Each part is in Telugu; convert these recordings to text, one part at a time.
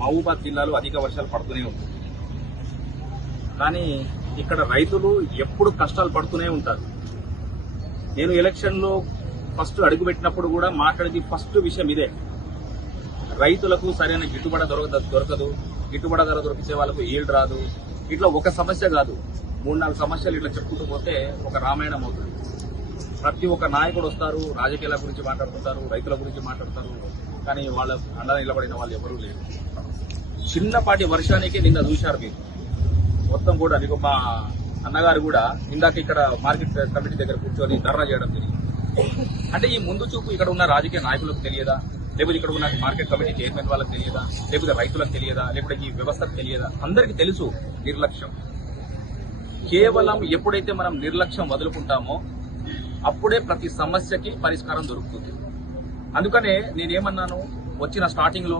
మహబూబాద్ జిల్లాలో అధిక వర్షాలు పడుతూనే ఉంటాయి. కానీ ఇక్కడ రైతులు ఎప్పుడు కష్టాలు పడుతూనే ఉంటారు. నేను ఎలక్షన్లో ఫస్ట్ అడుగుపెట్టినప్పుడు కూడా మాట్లాడేది ఫస్ట్ విషయం ఇదే. రైతులకు సరైన గిట్టుబడ దొరకదు దొరకదు. గిట్టుబాటు ధర దొరికితే వాళ్ళకు ఈల్డ్ రాదు. ఇట్లా ఒక సమస్య కాదు. మూడు నాలుగు సమస్యలు ఇట్లా చెప్పుకుంటూ పోతే ఒక రామాయణం అవుతుంది. ప్రతి ఒక్క నాయకుడు వస్తారు రాజకీయాల గురించి మాట్లాడుతుంటారు రైతుల గురించి మాట్లాడతారు కానీ వాళ్ళ అండ నిలబడిన వాళ్ళు ఎవరూ లేరు. చిన్నపాటి వర్షానికి నిన్న చూశారు మీరు. మొత్తం కూడా నీకు మా అన్నగారు కూడా ఇందాక ఇక్కడ మార్కెట్ కమిటీ దగ్గర కూర్చొని ధర్నా చేయడం జరిగింది. అంటే ఈ ముందు చూపు ఇక్కడ ఉన్న రాజకీయ నాయకులకు తెలియదా? లేకపోతే ఇక్కడ ఉన్న మార్కెట్ కమిటీ చైర్మన్ వాళ్ళకి తెలియదా? లేకపోతే రైతులకు తెలియదా? లేకపోతే ఈ వ్యవస్థకు తెలియదా? అందరికీ తెలుసు నిర్లక్ష్యం. కేవలం ఎప్పుడైతే మనం నిర్లక్ష్యం వదులుకుంటామో అప్పుడే ప్రతి సమస్యకి పరిష్కారం దొరుకుతుంది. అందుకనే నేనేమన్నాను వచ్చిన స్టార్టింగ్లో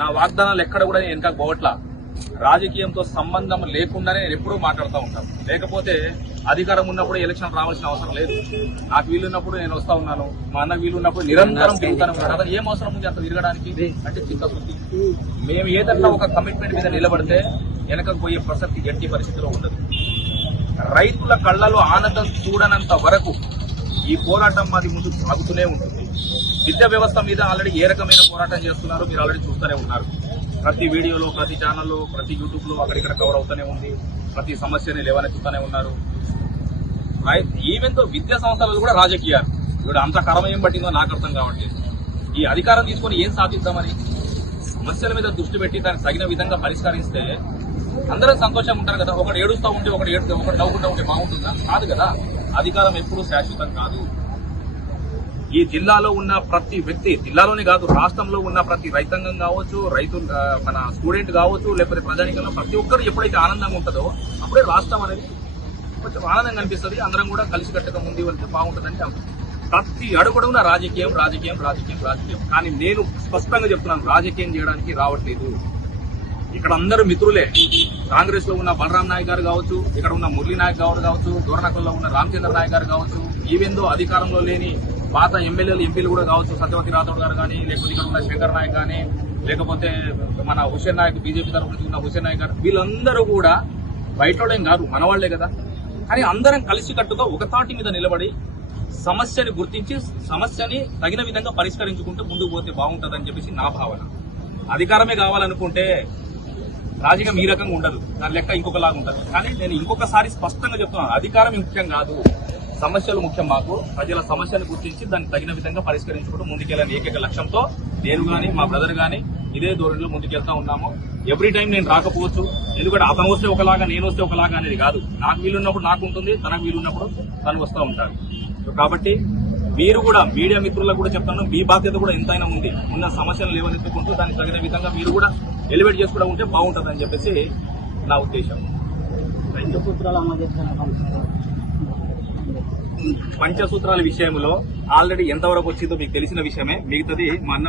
నా వాగ్దానాలు ఎక్కడ కూడా నేను వెనక పోవట్లా. రాజకీయంతో సంబంధం లేకుండానే నేను ఎప్పుడూ మాట్లాడుతూ ఉంటాను. లేకపోతే అధికారం ఉన్నప్పుడు ఎలక్షన్ రావాల్సిన అవసరం లేదు. నాకు వీలున్నప్పుడు నేను వస్తా ఉన్నాను. మా అన్నకు వీలున్నప్పుడు నిరంతరం తిరుగుతాను అతను ఏం అవసరం ఉంది అంత తిరగడానికి? అంటే చిత్తశుద్ధి. మేము ఏదన్నా ఒక కమిట్మెంట్ మీద నిలబడితే వెనకకు పోయే ప్రసక్తి ఎట్టి పరిస్థితిలో ఉండదు. రైతుల కళ్ళలో ఆనందం చూడనంత వరకు ఈ పోరాటం మాది ముందు సాగుతూనే ఉంటుంది. విద్యా వ్యవస్థ మీద ఆల్రెడీ ఏ రకమైన పోరాటం చేస్తున్నారు మీరు ఆల్రెడీ చూస్తూనే ఉన్నారు. ప్రతి వీడియోలో ప్రతి ఛానల్లో ప్రతి యూట్యూబ్లో అక్కడిక్కడ కవర్ అవుతూనే ఉంది. ప్రతి సమస్యని లేవనెత్తుతూనే ఉన్నారు. ఈవెన్తో విద్యా సంస్థలు కూడా రాజకీయాలు. ఇప్పుడు అంత కరం ఏం పట్టిందో నాకు అర్థం కావట్లేదు. ఈ అధికారం తీసుకొని ఏం సాధిద్దామని? సమస్యల మీద దృష్టి పెట్టి దాన్ని తగిన విధంగా పరిష్కరిస్తే అందరం సంతోషంగా ఉంటారు కదా. ఒకటి ఏడుస్తూ ఉంటే ఒకటి ఏడు ఒకటి నవ్వుకుంటూ ఉంటే బాగుంటుందా? కాదు కదా. అధికారం ఎప్పుడూ శాశ్వతం కాదు. ఈ జిల్లాలో ఉన్న ప్రతి వ్యక్తి జిల్లాలోనే కాదు రాష్ట్రంలో ఉన్న ప్రతి రైతాంగం కావచ్చు రైతు మన స్టూడెంట్ కావచ్చు లేకపోతే ప్రజానికంలో ప్రతి ఒక్కరు ఎప్పుడైతే ఆనందంగా ఉంటుందో అప్పుడే రాష్ట్రం అనేది కొంచెం ఆనందంగా కనిపిస్తుంది అందరం కూడా కలిసి కట్టుగా ముందు వెళ్తే బాగుంటుందని ప్రతి అడుగుడుగున రాజకీయం రాజకీయం రాజకీయం రాజకీయం. కానీ నేను స్పష్టంగా చెప్తున్నాను రాజకీయం చేయడానికి రావట్లేదు. ఇక్కడ అందరూ మిత్రులే. కాంగ్రెస్లో ఉన్న బలరాం నాయక్ గారు కావచ్చు ఇక్కడ ఉన్న మురళీ నాయక్ గారు కావచ్చు దూరనకల్లో ఉన్న రామచంద్ర నాయక్ గారు కావచ్చు ఈవెందో అధికారంలో లేని పాత ఎమ్మెల్యేలు ఎంపీలు కూడా కావచ్చు సత్యవతి రాథోడ్ గారు కానీ లేకపోతే ఇక్కడ ఉన్న శంకర్ నాయక్ కానీ లేకపోతే మన హుసేన్ నాయక్ బీజేపీ తరఫు నుంచి ఉన్న హుసేన్ నాయక్ గారు వీళ్ళందరూ కూడా బయటోళ్ళేం కాదు మనవాళ్ళే కదా. కానీ అందరం కలిసి కట్టుగా ఒక తాటి మీద నిలబడి సమస్యని గుర్తించి సమస్యని తగిన విధంగా పరిష్కరించుకుంటూ ముందుకు పోతే బాగుంటుందని చెప్పేసి నా భావన. అధికారమే కావాలనుకుంటే రాజకీయం ఈ రకంగా ఉండదు. దాని లెక్క ఇంకొకలాగా ఉంటుంది. కానీ నేను ఇంకొకసారి స్పష్టంగా చెప్తున్నాను అధికారం ముఖ్యం కాదు. సమస్యలు ముఖ్యం మాకు. ప్రజల సమస్యను గుర్తించి దాన్ని తగిన విధంగా పరిష్కరించుకుంటూ ముందుకెళ్ళని ఏకైక లక్ష్యంతో నేను కానీ మా బ్రదర్ కానీ ఇదే ధోరణిలో ముందుకెళ్తా ఉన్నాము. ఎవ్రీ టైం నేను రాకపోవచ్చు. ఎందుకంటే అతను వస్తే ఒకలాగా నేను వస్తే ఒకలాగా అనేది కాదు. నాకు వీలున్నప్పుడు నాకు ఉంటుంది తనకు వీలున్నప్పుడు తను వస్తూ ఉంటారు కాబట్టి మీరు కూడా మీడియా మిత్రులకు కూడా చెప్తాను మీ బాధ్యత కూడా ఎంతైనా ఉంది. ఉన్న సమస్యలు లేవనెత్తుకుంటూ దానికి తగిన విధంగా మీరు కూడా ఎలివేట్ చేసుకుంటూ ఉంటే బాగుంటుందని చెప్పేసి నా ఉద్దేశం. పంచసూత్రాల విషయంలో ఆల్రెడీ ఎంతవరకు వచ్చిందో మీకు తెలిసిన విషయమే. మిగతాది మా అన్న